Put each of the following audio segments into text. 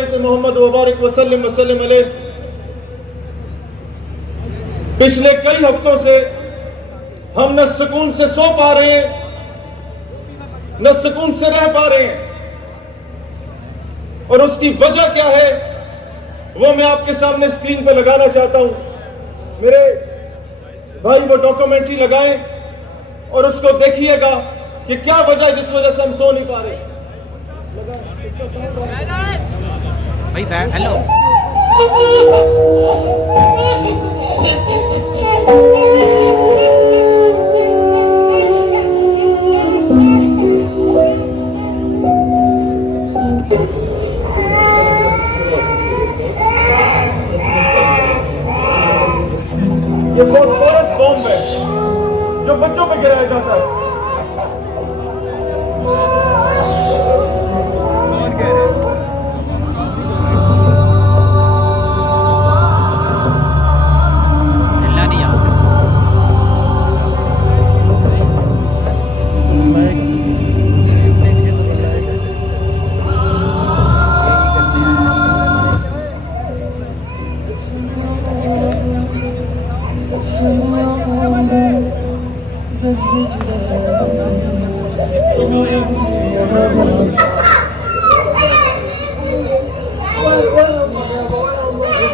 بیت محمد وبارک وسلم وسلم علیہ۔ پچھلے کئی ہفتوں سے ہم نہ سکون سے سو پا رہے ہیں، نہ سکون سے رہ پا رہے ہیں، اور اس کی وجہ کیا ہے وہ میں آپ کے سامنے اسکرین پہ لگانا چاہتا ہوں۔ میرے بھائی وہ ڈاکومنٹری لگائیں اور اس کو دیکھیے گا کہ کیا وجہ ہے جس وجہ سے ہم سو نہیں پا رہے۔ بھائی ہیلو یہ فاسفورس بم ہے جو بچوں پہ گرایا جاتا ہے۔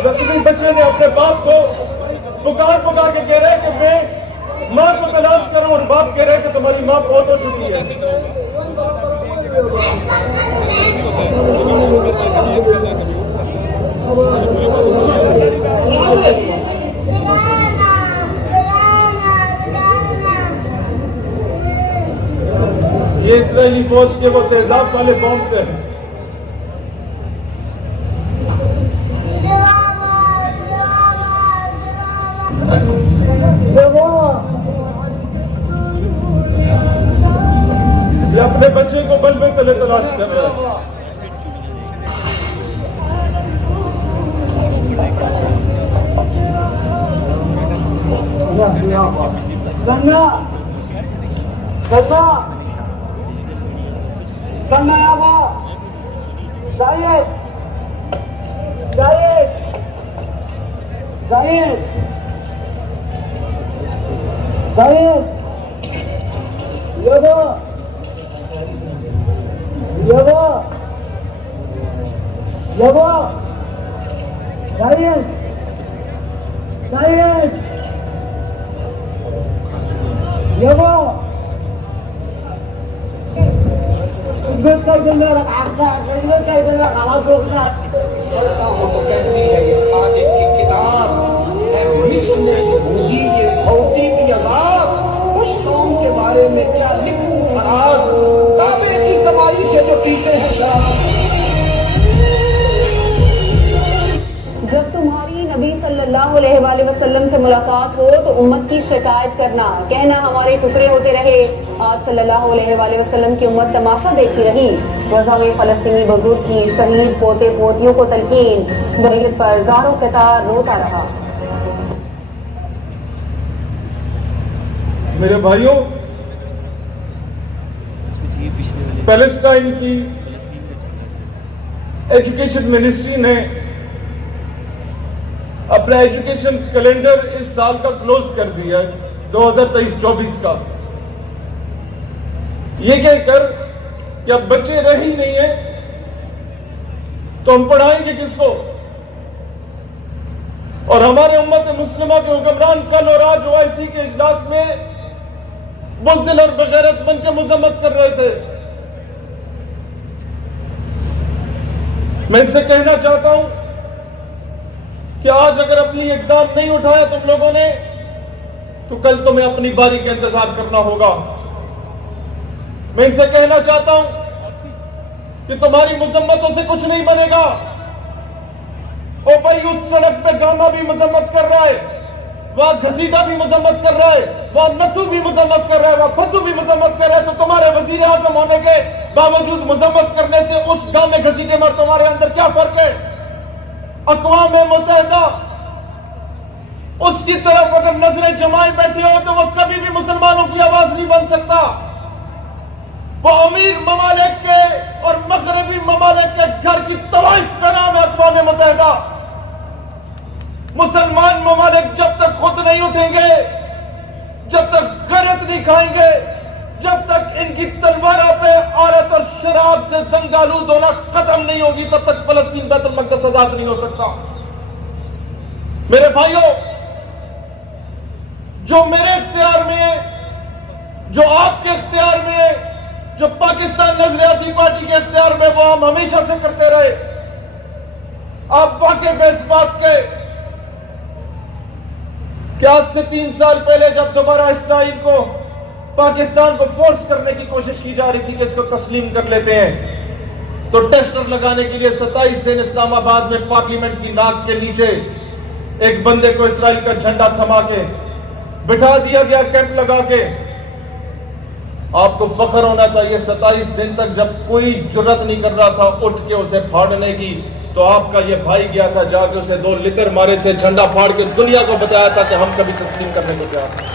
زخمی بچے نے اپنے باپ کو پکار کے کہہ رہے کہ میں ماں کو تلاش کروں، اور باپ کہہ رہے کہ تمہاری ماں فوت ہو چکی ہے۔ یہ اسرائیلی فوج کے وہ تیزاب والے بم سے ہیں۔ یہ اپنے بچے کو بلبے تلے تلاش کر رہا ہے۔ جب تمہاری نبی صلی اللہ علیہ وآلہ وسلم سے ملاقات ہو تو امت کی شکایت کرنا، کہنا ہمارے ٹکڑے ہوتے رہے۔ آج صلی اللہ علیہ وآلہ وسلم کی امت تماشا دیکھتی رہی۔ غزہ میں فلسطینی بزرگ کی شہید پوتے پوتیوں کو تلقین، میت پر زار و قطار روتا رہا۔ میرے بھائیوں، پیلسٹائن کی ایجوکیشن منسٹری نے اپنا ایجوکیشن کیلنڈر اس سال کا کلوز کر دیا ہے، 2023-24 کا، یہ کہہ کر کہ اب بچے رہ ہی نہیں ہیں تو ہم پڑھائیں گے کس کو؟ اور ہمارے امت مسلمہ کے حکمران کل اور آج OIC کے اجلاس میں بزدل اور بغیرت بن کے مذمت کر رہے تھے۔ میں ان سے کہنا چاہتا ہوں کہ آج اگر اپنی اقدام نہیں اٹھایا تم لوگوں نے تو کل تمہیں اپنی باری کا انتظار کرنا ہوگا۔ میں ان سے کہنا چاہتا ہوں کہ تمہاری مذمتوں سے کچھ نہیں بنے گا۔ او بھائی، اس سڑک پہ گاما بھی مذمت کر رہا ہے، وہاں گھسیٹا بھی مذمت کر رہا ہے، وہاں نتھو بھی مذمت کر رہا ہے، وہاں پھدو بھی مذمت کر رہا ہے، تو تمہارے وزیر اعظم ہونے کے باوجود مذمت کرنے سے اس گامے گھسیٹے میں تمہارے اندر کیا فرق ہے؟ اقوام متحدہ اس کی طرف اگر نظریں جمائے بیٹھے ہو تو وہ کبھی بھی مسلمانوں کی آواز نہیں بن سکتا۔ وہ امیر ممالک کے اور مغربی ممالک کے گھر کی طوائف کا نام اقوام متحدہ مسلمان ممالک جب تک خود نہیں اٹھیں گے، جب تک غیرت نہیں کھائیں گے، جب تک ان کی تلواروں پہ عورت اور شراب سے زنگالود ہونا ختم نہیں ہوگی، تب تک فلسطین بیت المقدس آزاد نہیں ہو سکتا۔ میرے بھائیوں، جو میرے اختیار میں ہے، جو آپ کے اختیار میں ہے، جو پاکستان نظریاتی پارٹی کے اختیار میں، وہ ہم ہمیشہ سے کرتے رہے۔ آپ واقف ہیں اس بات کے کہ آج سے 3 سال پہلے جب دوبارہ اسرائیل کو پاکستان کو فورس کرنے کی کوشش کی جا رہی تھی کہ اس کو تسلیم کر لیتے ہیں، تو ٹیسٹر لگانے کے لیے 27 دن اسلام آباد میں پارلیمنٹ کی ناک کے نیچے ایک بندے کو اسرائیل کا جھنڈا تھما کے بٹھا دیا گیا، کیمپ لگا کے۔ آپ کو فخر ہونا چاہیے، 27 دن تک جب کوئی جرت نہیں کر رہا تھا اٹھ کے اسے پھاڑنے کی، تو آپ کا یہ بھائی گیا تھا، جا کے اسے 2 لتر مارے تھے، جھنڈا پھاڑ کے دنیا کو بتایا تھا کہ ہم کبھی تسلیم کرنے کو تیار ہیں۔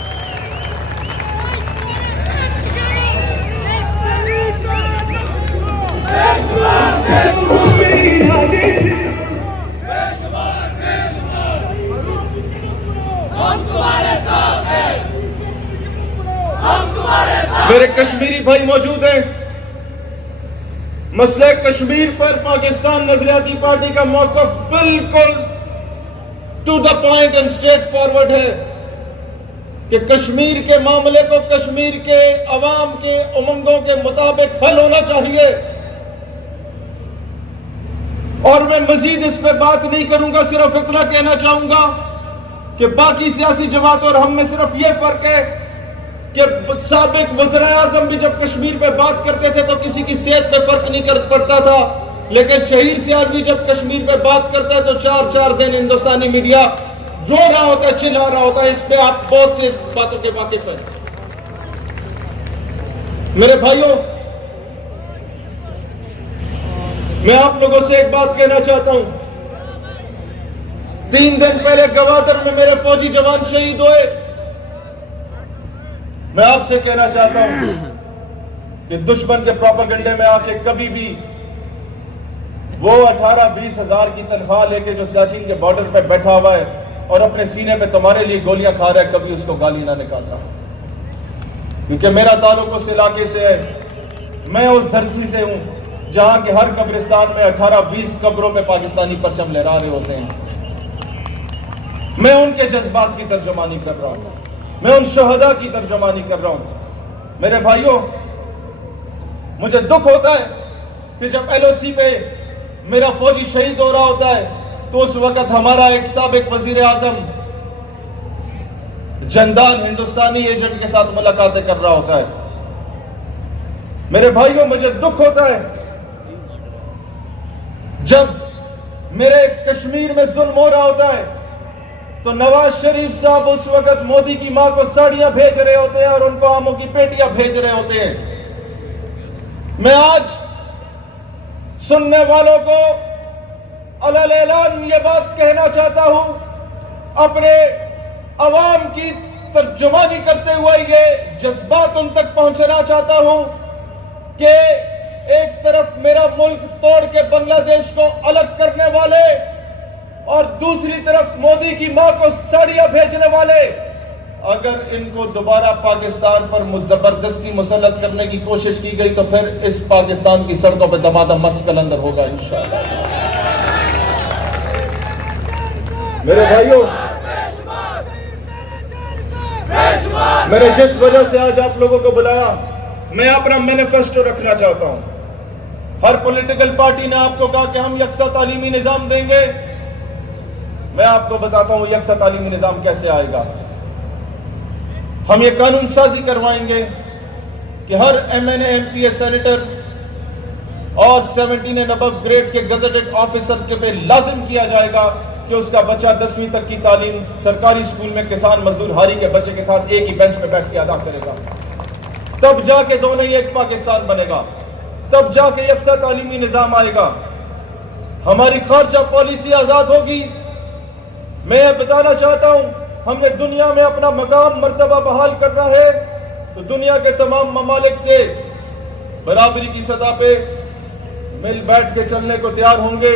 میرے کشمیری بھائی موجود ہیں۔ مسئلہ کشمیر پر پاکستان نظریاتی پارٹی کا موقف بالکل to the point and straightforward ہے کہ کشمیر کے معاملے کو کشمیر کے عوام کے امنگوں کے مطابق حل ہونا چاہیے، اور میں مزید اس پہ بات نہیں کروں گا، صرف اتنا کہنا چاہوں گا کہ باقی سیاسی جماعتوں اور ہم میں صرف یہ فرق ہے کہ سابق وزراء اعظم بھی جب کشمیر پہ بات کرتے تھے تو کسی کی صحت پہ فرق نہیں پڑتا تھا، لیکن شہیر سیالوی جب کشمیر پہ بات کرتا ہے تو 4 دن ہندوستانی میڈیا رو رہا ہوتا ہے، چلا رہا ہوتا ہے۔ اس پہ آپ بہت سے اس باتوں کے واقف ہیں۔ میرے بھائیوں، میں آپ لوگوں سے ایک بات کہنا چاہتا ہوں۔ 3 دن پہلے گوادر میں میرے فوجی جوان شہید ہوئے۔ میں آپ سے کہنا چاہتا ہوں کہ دشمن کے پروپیگنڈے میں آ کے کبھی بھی وہ 18-20 ہزار کی تنخواہ لے کے جو سیاچن کے بارڈر پہ بیٹھا ہوا ہے اور اپنے سینے پہ تمہارے لیے گولیاں کھا رہا ہے، کبھی اس کو گالی نہ نکالنا، کیونکہ میرا تعلق اس علاقے سے ہے۔ میں اس دھرتی سے ہوں جہاں کے ہر قبرستان میں 18-20 قبروں پہ پاکستانی پرچم لہرا رہے ہوتے ہیں۔ میں ان کے جذبات کی ترجمانی کر رہا ہوں، میں ان شہداء کی ترجمانی کر رہا ہوں۔ میرے بھائیوں، مجھے دکھ ہوتا ہے کہ جب LOC پہ میرا فوجی شہید ہو رہا ہوتا ہے تو اس وقت ہمارا ایک سابق وزیر اعظم جندان ہندوستانی ایجنٹ کے ساتھ ملاقاتیں کر رہا ہوتا ہے۔ میرے بھائیوں، مجھے دکھ ہوتا ہے جب میرے کشمیر میں ظلم ہو رہا ہوتا ہے تو نواز شریف صاحب اس وقت مودی کی ماں کو ساڑیاں بھیج رہے ہوتے ہیں اور ان کو آموں کی پیٹیاں بھیج رہے ہوتے ہیں۔ میں آج سننے والوں کو علی اعلان یہ بات کہنا چاہتا ہوں، اپنے عوام کی ترجمانی کرتے ہوئے یہ جذبات ان تک پہنچنا چاہتا ہوں کہ ایک طرف میرا ملک توڑ کے بنگلہ دیش کو الگ کرنے والے اور دوسری طرف مودی کی ماں کو ساڑیاں بھیجنے والے، اگر ان کو دوبارہ پاکستان پر زبردستی مسلط کرنے کی کوشش کی گئی تو پھر اس پاکستان کی سڑکوں پہ دمادم مست قلندر ہوگا انشاءاللہ۔ میرے بھائیوں، میں نے جس وجہ سے آج آپ لوگوں کو بلایا، میں اپنا مینیفیسٹو رکھنا چاہتا ہوں۔ ہر پولیٹیکل پارٹی نے آپ کو کہا کہ ہم یکساں تعلیمی نظام دیں گے۔ میں آپ کو بتاتا ہوں یکساں تعلیمی نظام کیسے آئے گا۔ ہم یہ قانون سازی کروائیں گے کہ ہر MNA MPA سینیٹر اور 17 اینڈ ابو گریڈ کے گزٹڈ آفیسر کے پہ لازم کیا جائے گا کہ اس کا بچہ 10ویں تک کی تعلیم سرکاری اسکول میں کسان مزدور ہاری کے بچے کے ساتھ ایک ہی بینچ پہ بیٹھ کے ادا کرے گا۔ تب جا کے دونوں ہی ایک پاکستان بنے گا، تب جا کے یکساں تعلیمی نظام آئے گا، ہماری خارجہ پالیسی آزاد ہوگی۔ میں بتانا چاہتا ہوں، ہم نے دنیا میں اپنا مقام مرتبہ بحال کرنا ہے تو دنیا کے تمام ممالک سے برابری کی سطح پہ مل بیٹھ کے چلنے کو تیار ہوں گے۔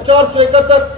471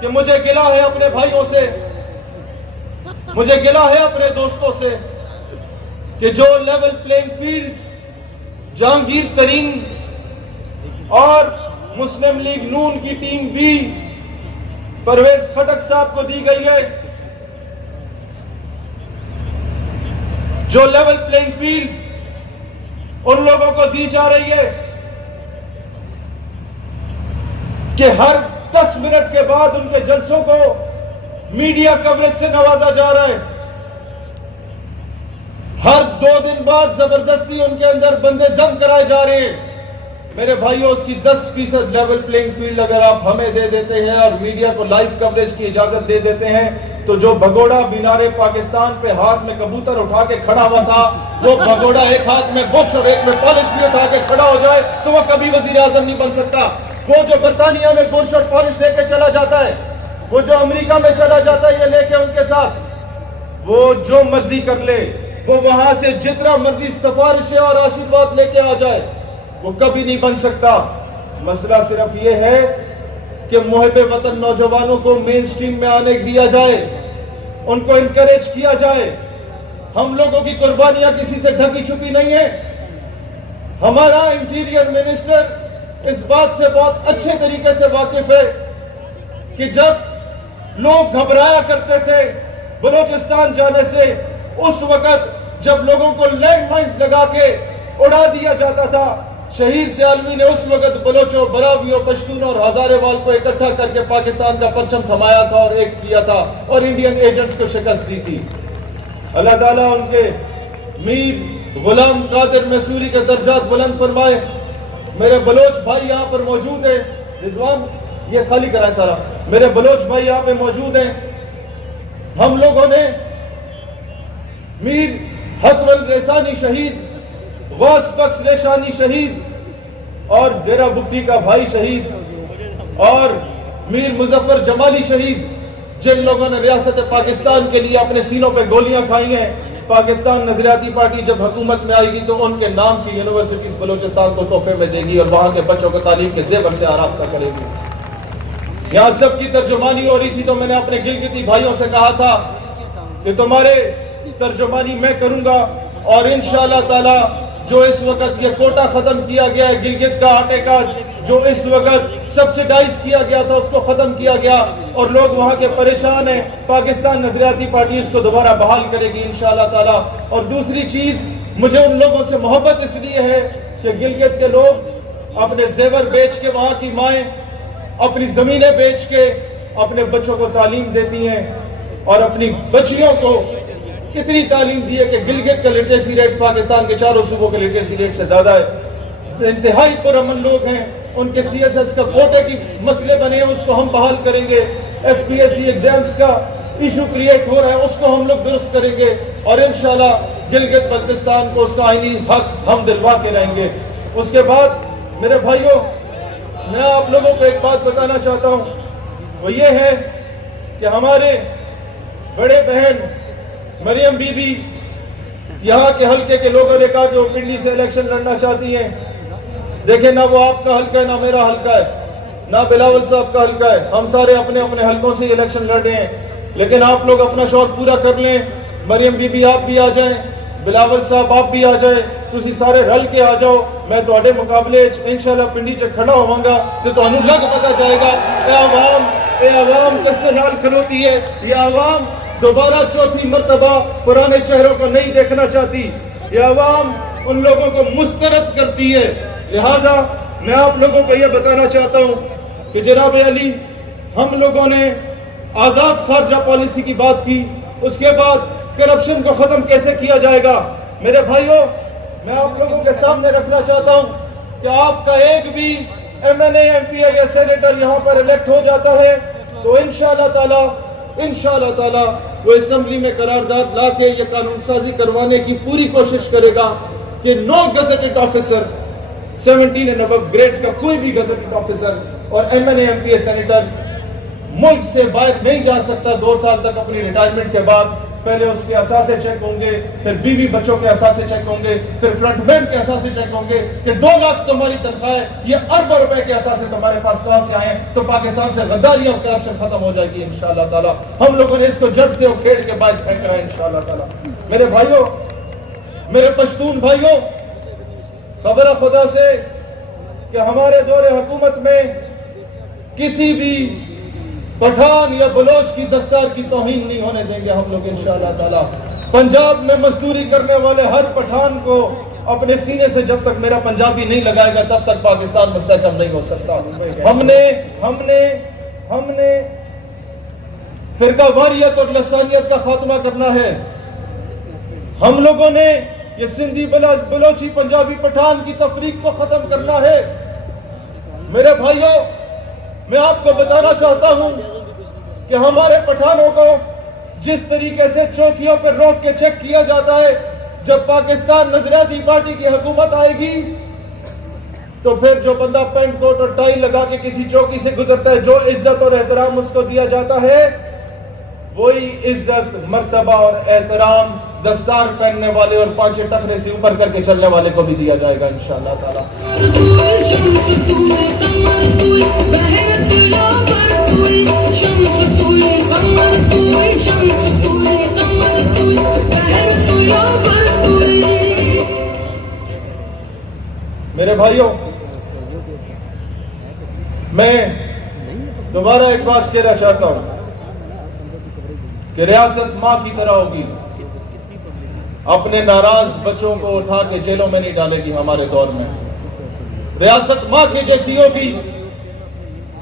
کہ مجھے گلہ ہے اپنے بھائیوں سے، مجھے گلہ ہے اپنے دوستوں سے کہ جو لیول پلینگ فیلڈ جہانگیر ترین اور مسلم لیگ نون کی ٹیم بھی پرویز خٹک صاحب کو دی گئی ہے، جو لیول پلینگ فیلڈ ان لوگوں کو دی جا رہی ہے کہ ہر 10 منٹ کے بعد ان کے جلسوں کو میڈیا کوریج سے نوازا جا رہا ہے، ہر 2 دن بعد زبردستی ان کے اندر بندے ضبط کرائے جا رہے ہیں۔ میرے بھائیوں، اس کی 10% لیول پلینگ فیلڈ اگر آپ ہمیں دے دیتے ہیں اور میڈیا کو لائیو کوریج کی اجازت دے دیتے ہیں تو جو بھگوڑا مینار پاکستان پہ ہاتھ میں کبوتر اٹھا کے کھڑا ہوا تھا، وہ بھگوڑا ایک ہاتھ میں بش اور ایک میں پالش بھی اٹھا کے کھڑا ہو جائے تو وہ کبھی وزیر اعظم نہیں بن سکتا۔ وہ جو برطانیہ میں بش اور پالش لے کے چلا جاتا ہے، وہ جو امریکہ میں چلا جاتا ہے یہ لے کے ان کے ساتھ، وہ جو مرضی کر لے، وہ وہاں سے جتنا مرضی سفارشیں اور آشیرواد لے کے آ جائے، وہ کبھی نہیں بن سکتا۔ مسئلہ صرف یہ ہے کہ محب وطن نوجوانوں کو مین سٹریم میں آنے دیا جائے، ان کو انکریج کیا جائے۔ ہم لوگوں کی قربانیاں کسی سے ڈھکی چھپی نہیں ہیں۔ ہمارا انٹیریئر منسٹر اس بات سے بہت اچھے طریقے سے واقف ہے کہ جب لوگ گھبرایا کرتے تھے بلوچستان جانے سے، اس وقت جب لوگوں کو لینڈ مائنز لگا کے اڑا دیا جاتا تھا، شہید سیالوی نے اس وقت بلوچوں، براویوں، پشتونوں اور ہزارے وال کو اکٹھا کر کے پاکستان کا پرچم تھمایا تھا اور ایک کیا تھا اور انڈین ایجنٹس کو شکست دی تھی۔ اللہ تعالیٰ ان کے میر غلام قادر مسوری کے درجات بلند فرمائے۔ میرے بلوچ بھائی یہاں پر موجود ہیں، رضوان یہ خالی کرائے سارا، میرے بلوچ بھائی یہاں پہ موجود ہیں۔ ہم لوگوں نے میر حقول ریسانی شہید، غوث بخش ریشانی شہید اور ڈیرہ بگٹی کا بھائی شہید اور میر مظفر جمالی شہید، جن لوگوں نے ریاست پاکستان کے لیے اپنے سینوں پہ گولیاں کھائی ہیں، پاکستان نظریاتی پارٹی جب حکومت میں آئے گی تو ان کے نام کی یونیورسٹیز بلوچستان کو تحفے میں دے گی اور وہاں کے بچوں کو تعلیم کے زیور سے آراستہ کرے گی۔ یہاں سب کی ترجمانی ہو رہی تھی تو میں نے اپنے گلگتی بھائیوں سے کہا تھا کہ تمہارے ترجمانی میں کروں گا، اور انشاءاللہ تعالی جو اس وقت یہ کوٹا ختم کیا گیا ہے گلگت کا آٹے کا، جو اس وقت سبسیڈائز کیا گیا تھا اس کو ختم کیا گیا اور لوگ وہاں کے پریشان ہیں، پاکستان نظریاتی پارٹی اس کو دوبارہ بحال کرے گی انشاءاللہ تعالی۔ اور دوسری چیز، مجھے ان لوگوں سے محبت اس لیے ہے کہ گلگت کے لوگ اپنے زیور بیچ کے، وہاں کی مائیں اپنی زمینیں بیچ کے اپنے بچوں کو تعلیم دیتی ہیں اور اپنی بچیوں کو اتنی تعلیم دی ہے کہ گلگت کا لٹریسی ریٹ پاکستان کے 4 صوبوں کے لٹریسی ریٹ سے زیادہ ہے۔ انتہائی پرامن لوگ ہیں، ان کے سی ایس ایس کا کوٹے کی مسئلے بنے ہیں، اس کو ہم بحال کریں گے۔ F P S C exams کا ایشو کریٹ ہو رہا ہے، اس کو ہم لوگ درست کریں گے اور انشاءاللہ گلگت بلتستان کو اس کا آئینی حق ہم دلوا کے رہیں گے۔ اس کے بعد میرے بھائیوں، میں آپ لوگوں کو ایک بات بتانا چاہتا ہوں، وہ یہ ہے کہ ہمارے بڑے بہن مریم بی بی، یہاں کے حلقے کے لوگوں نے کہا کہ وہ پنڈی سے الیکشن لڑنا چاہتی ہیں۔ دیکھیں، نہ وہ آپ کا حلقہ ہے، نہ میرا حلقہ ہے، نہ بلاول صاحب کا حلقہ ہے، ہم سارے اپنے اپنے حلقوں سے الیکشن لڑ رہے ہیں، لیکن آپ لوگ اپنا شوق پورا کر لیں۔ مریم بی بی آپ بھی آ جائیں، بلاول صاحب آپ بھی آ جائیں، تسی سارے رل کے آ جاؤ، میں تواڈے مقابلے انشاءاللہ پنڈی چ کھڑا ہوں گا تو تانوں لگ پتہ جائے گا اے عوام کس کے نال کھلوتی ہے۔ یہ عوام دوبارہ چوتھی مرتبہ پرانے چہروں کو نہیں دیکھنا چاہتی، یہ عوام ان لوگوں کو مسترد کرتی ہے۔ لہٰذا میں آپ لوگوں کو یہ بتانا چاہتا ہوں کہ جناب علی، ہم لوگوں نے آزاد خارجہ پالیسی کی بات کی، اس کے بعد کرپشن کو ختم کیسے کیا جائے گا۔ میرے بھائیوں، میں آپ لوگوں کے سامنے رکھنا چاہتا ہوں کہ آپ کا ایک بھی ایم این اے، ایم پی اے یا سینیٹر یہاں پر الیکٹ ہو جاتا ہے تو انشاءاللہ تعالی وہ اسمبلی میں قرارداد لا کے یہ قانون سازی کروانے کی پوری کوشش کرے گا کہ نو gazetted officer 17 and above grade کا کوئی بھی گزٹڈ آفیسر اور ایم این اے، ایم پی اے، سینیٹر ملک سے باہر نہیں جا سکتا 2 سال تک اپنی ریٹائرمنٹ کے بعد۔ پہلے اس کے اثاثے چیک ہوں گے، پھر بیوی بچوں کے اثاثے چیک ہوں گے، پھر فرنٹ مین کے اثاثے چیک ہوں گے کہ 2 لاکھ تمہاری تنخواہ ہے، یہ اربوں روپے کے اثاثے تمہارے پاس کہاں سے آئے ہیں، تو پاکستان سے غداری اور کرپشن ختم ہو جائے گی انشاءاللہ تعالی۔ ہم لوگوں نے اس کو جڑ سے اکھیڑ کے باہر پھینکا ہے انشاءاللہ تعالی۔ میرے بھائیوں، میرے پشتون بھائیوں، خبر خدا سے کہ ہمارے دور حکومت میں کسی بھی پٹھان یا بلوچ کی دستار کی توہین نہیں ہونے دیں گے ہم لوگ انشاءاللہ تعالی۔ پنجاب میں مزدوری کرنے والے ہر پٹھان کو اپنے سینے سے جب تک میرا پنجابی نہیں لگائے گا تب تک پاکستان مستحکم نہیں ہو سکتا۔ ہم نے فرقہ واریت اور لسانیت کا خاتمہ کرنا ہے۔ ہم لوگوں نے یہ سندھی بلوچی پنجابی پٹھان کی تفریق کو ختم کرنا ہے۔ میرے بھائیوں، میں آپ کو بتانا چاہتا ہوں کہ ہمارے پٹھانوں کو جس طریقے سے چوکیوں پر روک کے چیک کیا جاتا ہے، جب پاکستان نظریاتی پارٹی کی حکومت آئے گی تو پھر جو بندہ پینٹ کوٹ اور ٹائی لگا کے کسی چوکی سے گزرتا ہے، جو عزت اور احترام اس کو دیا جاتا ہے، وہی عزت، مرتبہ اور احترام دستار پہننے والے اور پانچے ٹخنے سے اوپر کر کے چلنے والے کو بھی دیا جائے گا انشاءاللہ تعالی۔ میرے بھائیوں، میں دوبارہ ایک بات کہنا چاہتا ہوں کہ ریاست ماں کی طرح ہوگی، اپنے ناراض بچوں کو اٹھا کے جیلوں میں نہیں ڈالے گی۔ ہمارے دور میں ریاست ماں کی جیسی ہوگی،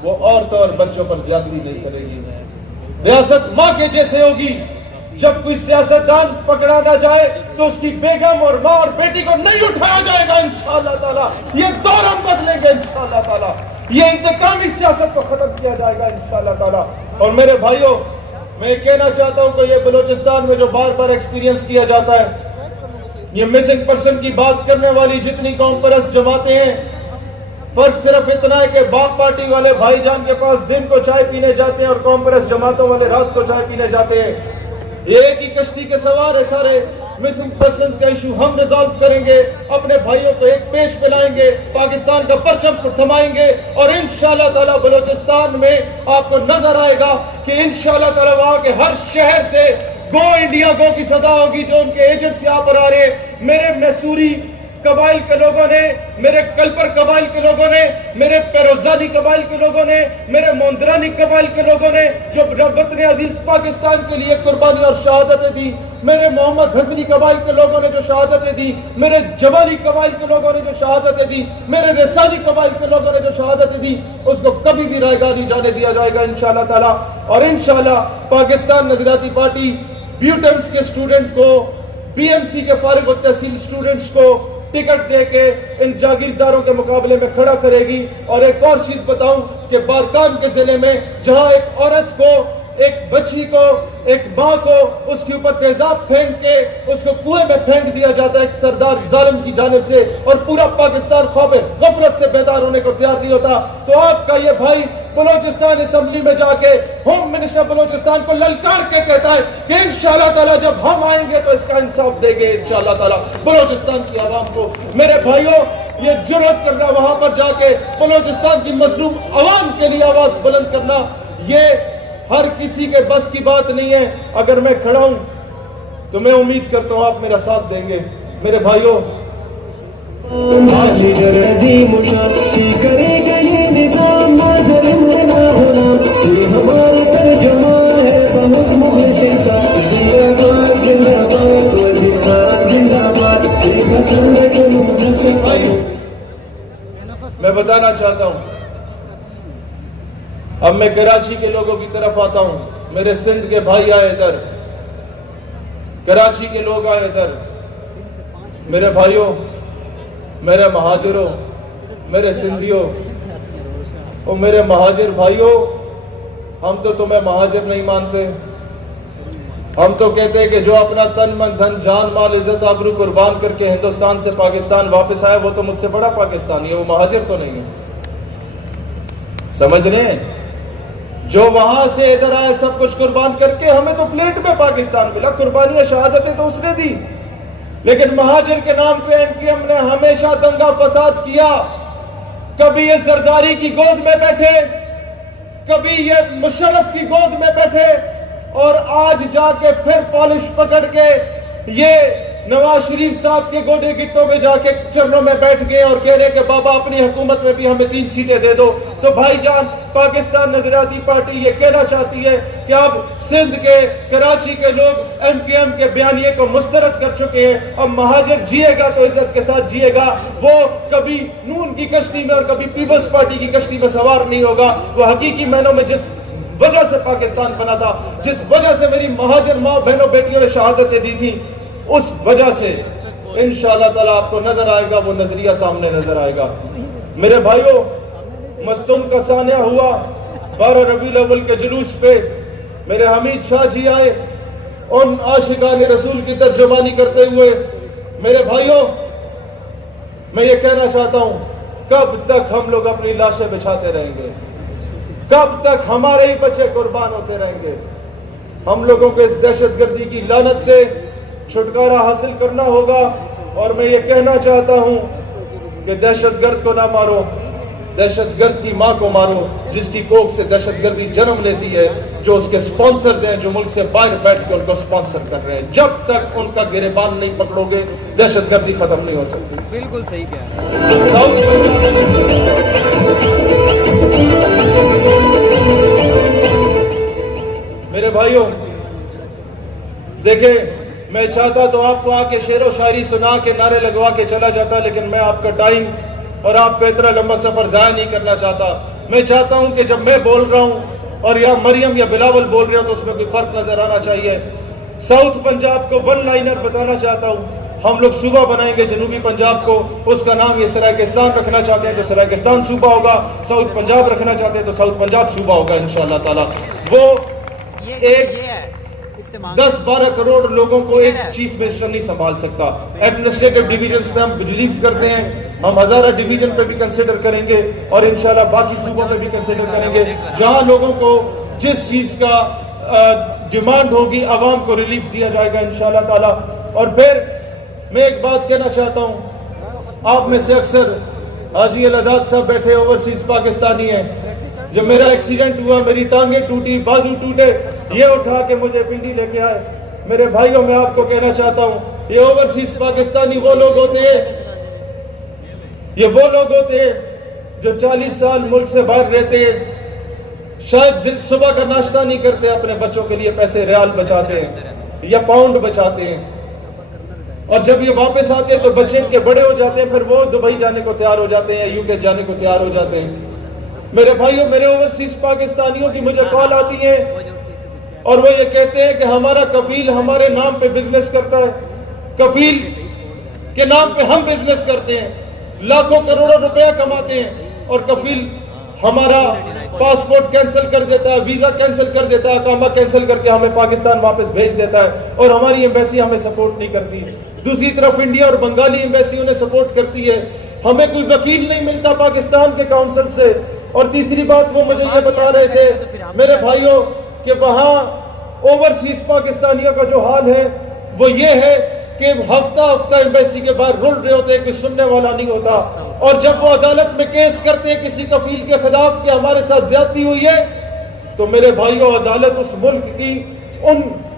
وہ عورتوں اور بچوں پر زیادتی نہیں کرے گی۔ ریاست ماں کے جیسے ہوگی، جب کوئی سیاستدان پکڑا نہ جائے تو اس کی بیگم اور ماں اور بیٹی کو نہیں اٹھایا جائے گا انشاءاللہ تعالی۔ یہ دور ہم بدلیں گے انشاءاللہ تعالی، یہ انتقامی سیاست کو ختم کیا جائے گا انشاءاللہ تعالی۔ اور میرے بھائیوں، میں کہنا چاہتا ہوں کہ یہ بلوچستان میں جو بار بار ایکسپیرینس کیا جاتا ہے، یہ مسنگ پرسن کی بات کرنے والی جتنی قوم پرست جماعتیں ہیں، فرق صرف اتنا ہے کہ باغ پارٹی والے بھائی جان کے پاس دن کو چائے پینے جاتے ہیں اور قوم پرست جماعتوں والے رات کو چائے پینے جاتے ہیں۔ یہ ایک ہی کشتی کے سوار ہے سارے۔ مسنگ پرسنز کا ایشو ہم ریزالو کریں گے، اپنے بھائیوں کو ایک پیش پہ لائیں گے، پاکستان کا پرچم تھمائیں گے، اور انشاءاللہ تعالی بلوچستان میں آپ کو نظر آئے گا کہ انشاءاللہ تعالی وہاں کے ہر شہر سے گو انڈیا گو کی صدا ہوگی، جو ان کے ایجنٹس یہاں پر آ رہے ہیں۔ میرے میسوری قبائل کے لوگوں نے، میرے کلپر قبائل کے لوگوں نے، میرے پیروزادی قبائل کے لوگوں نے، میرے موندرانی قبائل کے لوگوں نے جو وطن عزیز پاکستان کے لیے قربانی اور شہادتیں دی، میرے محمد حسنی قبائل کے لوگوں نے جو شہادتیں دی، میرے جوانی قبائل کے لوگوں نے جو شہادتیں دی، میرے رسانی قبائل کے لوگوں نے جو شہادتیں دی، اس کو کبھی بھی رائے گاہ نہیں جانے دیا جائے گا انشاءاللہ تعالی۔ اور انشاءاللہ پاکستان نظریاتی پارٹی بیوٹنس کے اسٹوڈنٹ کو، بی ایم سی کے فارغ التحصیل اسٹوڈنٹس کو ٹکٹ دے کے ان جاگیرداروں کے مقابلے میں کھڑا کرے گی۔ اور ایک اور چیز بتاؤں کہ بارکان کے ضلع میں جہاں ایک عورت کو، ایک بچی کو، ایک ماں کو اس کے اوپر تیزاب پھینک کے اس کو کنویں میں پھینک دیا جاتا ہے ایک سردار ظالم کی جانب سے، اور پورا پاکستان خواب غفلت سے بیدار ہونے کو تیار نہیں ہوتا، تو آپ کا یہ بھائی بلوچستان اسمبلی میں جا کے ہوم منسٹر بلوچستان کو للکار کے کہتا ہے کہ انشاءاللہ تعالی جب ہم آئیں گے تو اس کا انصاف دیں گے انشاءاللہ تعالی بلوچستان کی عوام کو۔ میرے بھائیوں، یہ جرأت کرنا وہاں پر جا کے بلوچستان کی مظلوم عوام کے لیے آواز بلند کرنا، یہ ہر کسی کے بس کی بات نہیں ہے۔ اگر میں کھڑا ہوں تو میں امید کرتا ہوں آپ میرا ساتھ دیں گے۔ میرے بھائیوں، میں بتانا چاہتا ہوں، اب میں کراچی کے لوگوں کی طرف آتا ہوں۔ میرے سندھ کے بھائی آئے ادھر، کراچی کے لوگ آئے ادھر۔ میرے بھائیوں، میرے مہاجروں، میرے سندھیوں اور میرے مہاجر بھائیوں، ہم تو تمہیں مہاجر نہیں مانتے۔ ہم تو کہتے ہیں کہ جو اپنا تن من دھن جان مال عزت آبرو قربان کر کے ہندوستان سے پاکستان واپس آئے، وہ تو مجھ سے بڑا پاکستانی ہے، وہ مہاجر تو نہیں ہے۔ سمجھ رہے ہیں؟ جو وہاں سے ادھر آئے سب کچھ قربان کر کے، ہمیں تو پلیٹ میں پاکستان ملا، قربانیاں شہادتیں تو اس نے دی، لیکن مہاجر کے نام پہ ایم کیو ایم نے ہمیشہ دنگا فساد کیا. کبھی یہ زرداری کی گود میں بیٹھے، کبھی یہ مشرف کی گود میں بیٹھے، اور آج جا کے پھر پالش پکڑ کے یہ نواز شریف صاحب کے گوڈے گٹوں میں جا کے چرنوں میں بیٹھ گئے اور کہہ رہے کہ بابا اپنی حکومت میں بھی ہمیں 3 سیٹیں دے دو. تو بھائی جان، پاکستان نظریاتی پارٹی یہ کہنا چاہتی ہے کہ اب سندھ کے، کراچی کے لوگ ایم کیو ایم کے بیانیے کو مسترد کر چکے ہیں. اب مہاجر جیے گا تو عزت کے ساتھ جیے گا، وہ کبھی نون کی کشتی میں اور کبھی پیپلز پارٹی کی کشتی میں سوار نہیں ہوگا. وہ حقیقی معنوں میں جس وجہ سے پاکستان بنا تھا، جس وجہ سے میری مہاجر ماں بہنوں بیٹیوں نے شہادتیں دی تھی، اس وجہ سے انشاءاللہ تعالیٰ آپ کو نظر آئے گا، وہ نظریہ سامنے نظر آئے گا. میرے بھائیوں، مستم کا سانحہ ہوا 12 ربیع الاول کے جلوس پہ. میرے حمید شاہ جی آئے ان عاشقان رسول کی ترجمانی کرتے ہوئے. میرے بھائیوں، میں یہ کہنا چاہتا ہوں، کب تک ہم لوگ اپنی لاشیں بچھاتے رہیں گے؟ کب تک ہمارے ہی بچے قربان ہوتے رہیں گے؟ ہم لوگوں کو اس دہشت گردی کی لعنت سے چھٹکارا حاصل کرنا ہوگا. اور میں یہ کہنا چاہتا ہوں کہ دہشت گرد کو نہ مارو، دہشت گرد کی ماں کو مارو جس کی کوکھ سے دہشت گردی جنم لیتی ہے، جو اس کے سپانسرز ہیں، جو ملک سے باہر بیٹھ کے ان کو سپانسر کر رہے ہیں. جب تک ان کا گریبان نہیں پکڑو گے، دہشت گردی ختم نہیں ہو سکتی. بالکل صحیح کہا. میرے بھائیوں، دیکھیں، میں چاہتا تو آپ کو آ کے شعر و شاعری سنا کے نعرے لگوا کے چلا جاتا، لیکن میں آپ کا ٹائم اور آپ کا اتنا لمبا سفر ضائع نہیں کرنا چاہتا. میں چاہتا ہوں کہ جب میں بول رہا ہوں اور یا مریم یا بلاول بول رہے ہو تو اس میں کوئی فرق نظر آنا چاہیے. ساؤتھ پنجاب کو ون لائنر بتانا چاہتا ہوں. ہم لوگ صوبہ بنائیں گے جنوبی پنجاب کو، اس کا نام یہ سرائیکستان رکھنا چاہتے ہیں تو سرائیکستان صوبہ ہوگا. ساؤتھ پنجاب رکھنا چاہتے ہیں تو ساؤتھ پنجاب صوبہ ہوگا انشاءاللہ تعالی. وہ ایک 10-12 کروڑ لوگوں کو ایک چیف منسٹر نہیں سنبھال سکتا. ایڈمنسٹریٹو ڈیویژنز پہ ہم بلیو کرتے ہیں، ہم ہزارہ ڈیویژن پہ بھی کنسیڈر کریں گے اور انشاءاللہ باقی صوبوں پہ بھی کنسیڈر کریں گے. جہاں لوگوں کو جس چیز کا ڈیمانڈ ہوگی عوام کو ریلیف دیا جائے گا انشاءاللہ تعالی. اور پھر میں ایک بات کہنا چاہتا ہوں، آپ میں سے اکثر حاجی العداد صاحب بیٹھے اوورسیز پاکستانی ہیں. جب میرا ایکسیڈنٹ ہوا، میری ٹانگیں ٹوٹی، بازو ٹوٹے، یہ اٹھا کے مجھے پنڈی لے کے آئے. میرے بھائیوں، میں آپ کو کہنا چاہتا ہوں، یہ اوورسیز پاکستانی وہ لوگ ہوتے ہیں، یہ وہ لوگ ہوتے ہیں جو 40 سال ملک سے باہر رہتے ہیں، شاید صبح کا ناشتہ نہیں کرتے، اپنے بچوں کے لیے پیسے ریال بچاتے ہیں یا پاؤنڈ بچاتے ہیں، اور جب یہ واپس آتے ہیں تو بچے ان کے بڑے ہو جاتے ہیں، پھر وہ دبئی جانے کو تیار ہو جاتے ہیں یا یو کے جانے کو تیار ہو جاتے ہیں. میرے بھائیوں، میرے اوورسیز پاکستانیوں کی مجھے کال آتی ہیں اور وہ یہ کہتے ہیں کہ ہمارا کفیل ہمارے نام پہ بزنس کرتا ہے، کفیل کے نام پہ ہم بزنس کرتے ہیں، لاکھوں کروڑوں روپیہ کماتے ہیں، اور کفیل ہمارا پاسپورٹ کینسل کر دیتا ہے، ویزا کینسل کر دیتا ہے، اقامہ کینسل کر کے ہمیں پاکستان واپس بھیج دیتا ہے، اور ہماری ایمبیسی ہمیں سپورٹ نہیں کرتی. دوسری طرف انڈیا اور بنگالی ایمبیسی انہیں سپورٹ کرتی ہے. ہمیں کوئی وکیل نہیں ملتا پاکستان کے کونسل سے. اور تیسری بات وہ مجھے یہ بتا رہے تھے میرے بھائیوں کہ وہاں اوورسیز پاکستانیوں کا جو حال ہے وہ یہ ہے کہ ہفتہ ہفتہ ایمبیسی کے باہر رول رہے ہوتے ہیں کہ سننے والا نہیں ہوتا. اور جب وہ عدالت میں کیس کرتے ہیں کسی کفیل کے خلاف کہ ہمارے ساتھ زیادتی ہوئی ہے، تو میرے بھائیوں، عدالت اس ملک کی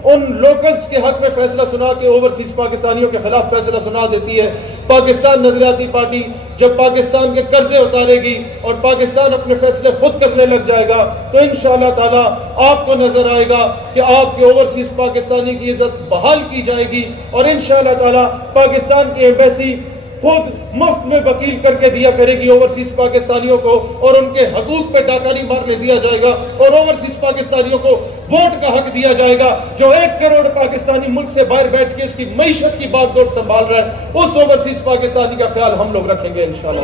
ان لوکلز کے حق میں فیصلہ سنا کے اوورسیز پاکستانیوں کے خلاف فیصلہ سنا دیتی ہے. پاکستان نظریاتی پارٹی جب پاکستان کے قرضے اتارے گی اور پاکستان اپنے فیصلے خود کرنے لگ جائے گا تو انشاءاللہ تعالی آپ کو نظر آئے گا کہ آپ کے اوورسیز پاکستانی کی عزت بحال کی جائے گی، اور انشاءاللہ تعالی پاکستان کی ایمبیسی خود مفت میں وکیل کر کے دیا کرے گی اوورسیز پاکستانیوں کو، اور ان کے حقوق پہ ڈاکہ نہیں مارنے دیا جائے گا، اور اوورسیز پاکستانیوں کو ووٹ کا حق دیا جائے گا. جو 1 کروڑ پاکستانی ملک سے باہر بیٹھ کے اس کی معیشت کی بات ڈور سنبھال رہا ہے، اس اوورسیز پاکستانی کا خیال ہم لوگ رکھیں گے انشاءاللہ.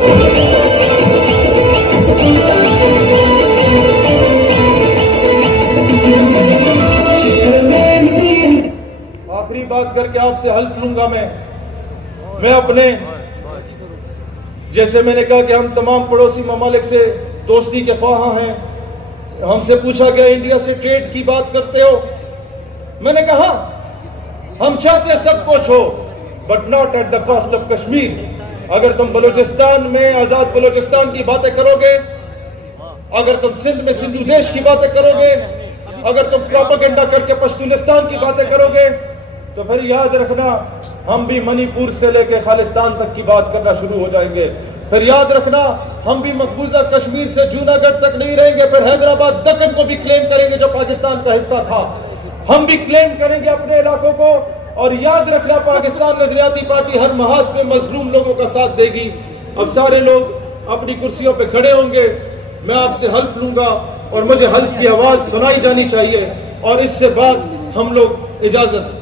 آخری بات کر کے آپ سے حلف لوں گا. میں اپنے، جیسے میں نے کہا کہ ہم تمام پڑوسی ممالک سے دوستی کے خواہاں ہیں، ہم سے پوچھا گیا انڈیا سے ٹریڈ کی بات کرتے ہو. میں نے کہا ہم چاہتے سب کچھ ہو but not at the cost of Kashmir. اگر تم بلوچستان میں آزاد بلوچستان کی باتیں کرو گے, اگر تم سندھ میں سندھو دیش کی باتیں کرو گے, اگر تم پروپیگنڈا کر کے پشتونستان کی باتیں کرو گے, تو پھر یاد رکھنا ہم بھی منی پور سے لے کے خالستان تک کی بات کرنا شروع ہو جائیں گے. پھر یاد رکھنا ہم بھی مقبوضہ کشمیر سے جوناگڑھ تک نہیں رہیں گے, پھر حیدرآباد دکن کو بھی کلیم کریں گے جو پاکستان کا حصہ تھا. ہم بھی کلیم کریں گے اپنے علاقوں کو. اور یاد رکھنا پاکستان نظریاتی پارٹی ہر محاذ پہ مظلوم لوگوں کا ساتھ دے گی. اب سارے لوگ اپنی کرسیوں پہ کھڑے ہوں گے, میں آپ سے حلف لوں گا اور مجھے حلف کی آواز سنائی جانی چاہیے, اور اس سے بعد ہم لوگ اجازت